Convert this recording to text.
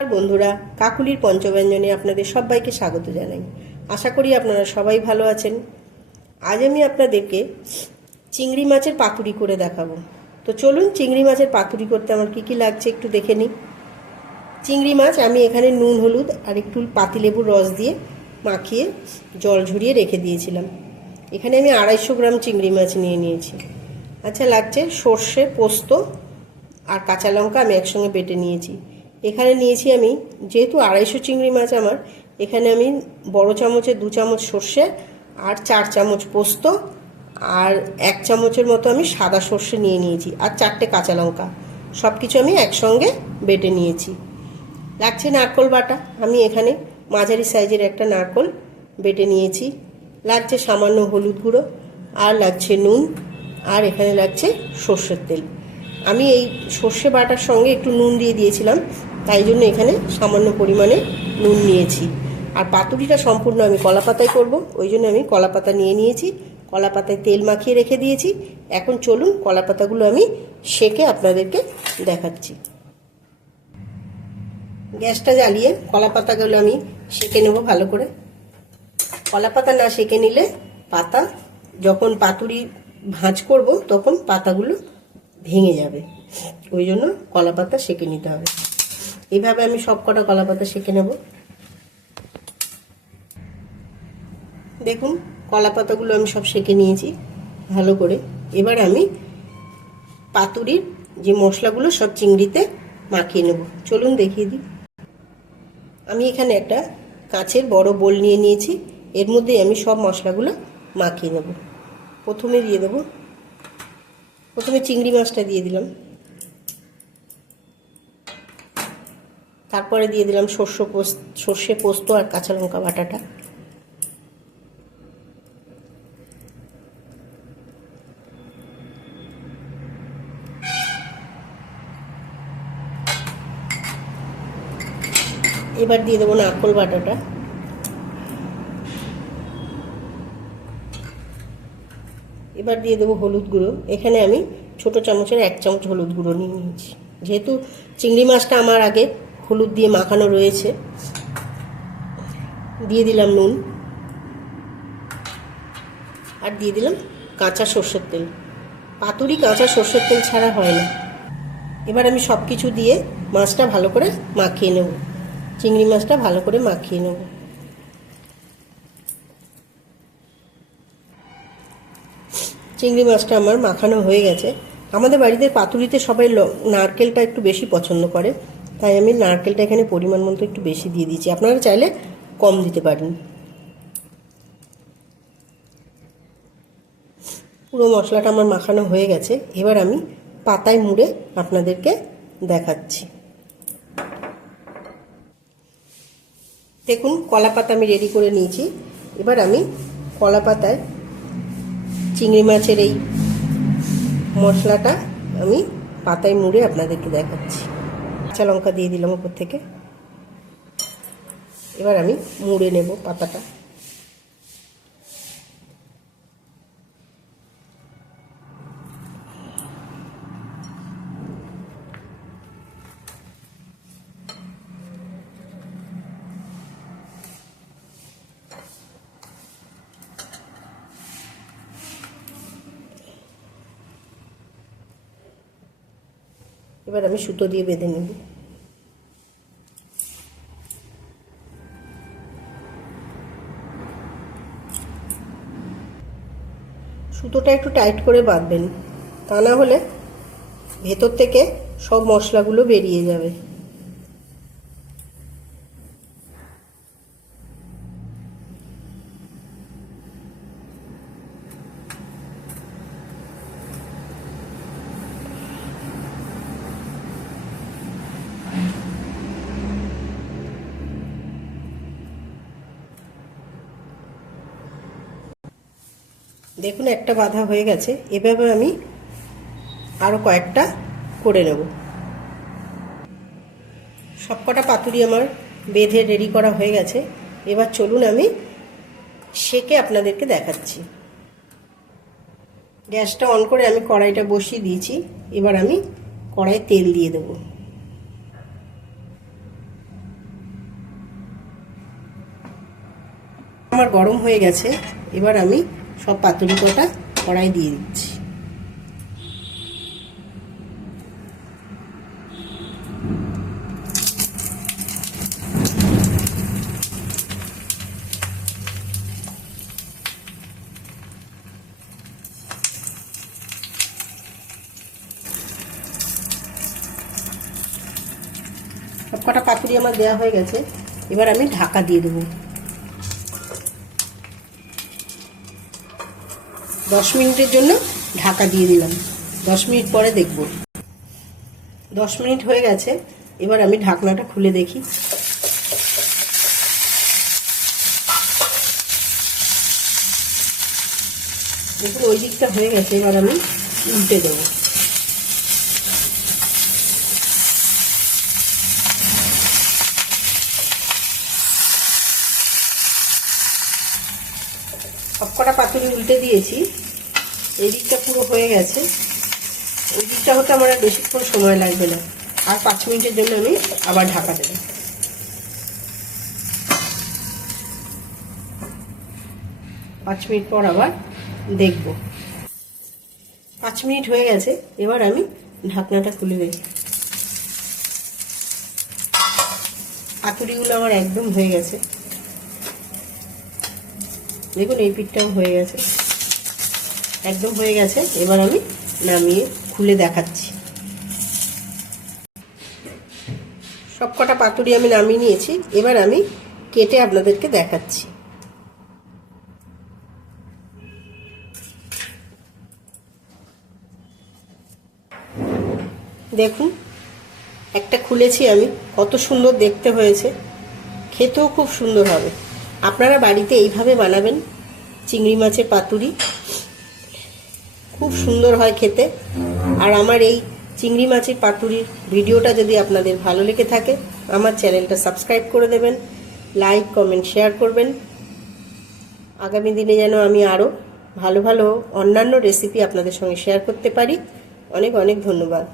বন্ধুরা, কাকুলির পঞ্চব্যঞ্জনে আপনাদের সবাইকে স্বাগত জানাই। আশা করি আপনারা সবাই ভালো আছেন। আজ আমি আপনাদেরকে চিংড়ি মাছের পাতুরি করে দেখাবো। তো চলুন, চিংড়ি মাছের পাতুরি করতে আমার কি কি লাগছে একটু দেখে নিই। চিংড়ি মাছ আমি এখানে নুন হলুদ আর একটু পাতিলেবুর রস দিয়ে মাখিয়ে জল ঝরিয়ে রেখে দিয়েছিলাম। এখানে আমি 250 গ্রাম চিংড়ি মাছ নিয়ে নিয়েছি। আচ্ছা, লাগছে সর্ষে, পোস্ত আর কাঁচা লঙ্কা আমি একসঙ্গে বেটে নিয়েছি। এখানে নিয়েছি আমি, যেহেতু 250 চিংড়ি মাছ আমার, এখানে আমি বড় চামচে 2 চামচ সর্ষে আর 4 চামচ পোস্ত আর 1 চামচের মতো আমি সাদা সর্ষে নিয়ে নিয়েছি আর 4টে কাঁচা লঙ্কা, সব কিছু আমি একসঙ্গে বেটে নিয়েছি। লাগছে নারকোল বাটা, আমি এখানে মাঝারি সাইজের একটা নারকোল বেটে নিয়েছি। লাগছে সামান্য হলুদ গুঁড়ো আর লাগছে নুন আর এখানে লাগছে সর্ষের তেল। আমি এই সর্ষে বাটার সঙ্গে একটু নুন দিয়ে দিয়েছিলাম, তাই জন্য এখানে সামান্য পরিমাণে নুন নিয়েছি। আর পাতুরিটা সম্পূর্ণ আমি কলা পাতায় করব, ওই জন্য আমি কলা পাতা নিয়ে নিয়েছি। কলা পাতায় তেল মাখিয়ে রেখে দিয়েছি। এখন চলুন কলা পাতাগুলো আমি সেঁকে আপনাদেরকে দেখাচ্ছি। গ্যাসটা জ্বালিয়ে কলা পাতাগুলো আমি সেঁকে নেব ভালো করে। কলা পাতা না সেঁকে নিলে পাতা যখন পাতুরি ভাঁজ করব তখন পাতাগুলো ভেঙে যাবে, ওই জন্য কলা পাতা সেঁকে নিতে হবে। এইভাবে আমি সব কটা কলা পাতা সেঁকে নেব। দেখুন, কলা পাতাগুলো আমি সব সেঁকে নিয়েছি ভালো করে। এবার আমি পাতুরির যে মশলাগুলো সব চিংড়িতে মাখিয়ে নেব। চলুন দেখিয়ে দিই। আমি এখানে একটা কাঁচের বড় বোল নিয়ে নিয়েছি, এর মধ্যে আমি সব মশলাগুলো মাখিয়ে নেব। প্রথমে চিংড়ি মাছটা দিয়ে দিলাম, তারপরে দিয়ে দিলাম সর্ষে পোস্ত আর কাঁচা লঙ্কা বাটাটা। এবার দিয়ে দেবো নারকোল বাটাটা। এবার দিয়ে দেবো হলুদ গুঁড়ো। এখানে আমি ছোট চামচের 1 চামচ হলুদ গুঁড়ো নিয়ে নিয়েছি, যেহেতু চিংড়ি মাছটা আমার আগে হলুদ দিয়ে মাখানো রয়েছে। দিয়ে দিলাম নুন আর দিয়ে দিলাম কাঁচা সর্ষের তেল। পাতুরি কাঁচা সর্ষের তেল ছাড়া হয় না। এবার আমি সব কিছু দিয়ে মাছটা ভালো করে মাখিয়ে নেব, চিংড়ি মাছটা ভালো করে মাখিয়ে নেব। চিংড়ি মাছটা আমার মাখানো হয়ে গেছে। আমাদের বাড়িতে পাতুরিতে সবাই নারকেলটা একটু বেশি পছন্দ করে, তাই আমি নারকেলটা এখানে পরিমাণ মতো একটু বেশি দিয়ে দিচ্ছি। আপনারা চাইলে কম দিতে পারেন। পুরো মশলাটা আমার মাখানো হয়ে গেছে। এবার আমি পাতায় মুড়ে আপনাদেরকে দেখাচ্ছি। দেখুন, কলা পাতা আমি রেডি করে নিয়েছি। এবার আমি কলা পাতায় চিংড়ি মাছের এই মশলাটা আমি পাতায় মুড়ে আপনাদেরকে দেখাচ্ছি। কাঁচা লঙ্কা দিয়ে দিলাম উপর থেকে। এবার আমি মুড়ে নেব পাতাটা। এবার আমি সুতো দিয়ে বেঁধে নেব। সুতোটা একটু টাইট করে বাঁধবেন, তা না হলে ভেতর থেকে সব মশলাগুলো বেরিয়ে যাবে। দেখুন, একটা বাঁধা হয়ে গেছে। এভাবে আমি আরও কয়েকটা করে নেব। সবকটা পাতুরি আমার বেঁধে রেডি করা হয়ে গেছে। এবার চলুন আমি সেঁকে আপনাদেরকে দেখাচ্ছি। গ্যাসটা অন করে আমি কড়াইটা বসিয়ে দিয়েছি। এবার আমি কড়াইয়ে তেল দিয়ে দেবো। আমার গরম হয়ে গেছে। এবার আমি সব পাতুরি কটা কড়াই দিয়ে দিচ্ছি। সব কটা পাতুরি আমার দেওয়া হয়ে গেছে। এবার আমি ঢাকা দিয়ে দেবো। 10 মিনিটের জন্য ঢাকা দিয়ে দিলাম। 10 মিনিট পরে দেখব। 10 মিনিট হয়ে গেছে। এবার আমি ঢাকনাটা খুলে দেখি। দেখুন ওই দিকটা হয়ে গেছে। এবার আমি উল্টে দেবো। সবকটা পাতুরি উল্টে দিয়েছি। এই দিকটা পুরো হয়ে গেছে। ওই দিকটা হতে আমার আর বেশিক্ষণ সময় লাগবে না। আর 5 মিনিটের জন্য আমি আবার ঢাকা দেব। 5 মিনিট পর আবার দেখব। 5 মিনিট হয়ে গেছে। এবার আমি ঢাকনাটা খুলে দেখি। পাতুরিগুলো আমার একদম হয়ে গেছে। দেখুন এই পিঠটাও হয়ে গেছে, একদম হয়ে গেছে। এবার আমি নামিয়ে খুলে দেখাচ্ছি। সবকটা পাতুরি আমি নামিয়ে নিয়েছি। এবার আমি কেটে আপনাদেরকে দেখাচ্ছি। দেখুন একটা খুলেছি আমি, কত সুন্দর দেখতে হয়েছে, খেতেও খুব সুন্দর হবে। আপনারা বাড়িতে এইভাবে বানাবেন চিংড়ি মাছের পাতুরি, খুব সুন্দর হয় খেতে। আর আমার এই চিংড়ি মাছের পাতুরির ভিডিওটা যদি আপনাদের ভালো লেগে থাকে, আমার চ্যানেলটা সাবস্ক্রাইব করে দেবেন, লাইক কমেন্ট শেয়ার করবেন। আগামী দিনে যেন আমি আরও ভালো ভালো অন্যান্য রেসিপি আপনাদের সঙ্গে শেয়ার করতে পারি। অনেক অনেক ধন্যবাদ।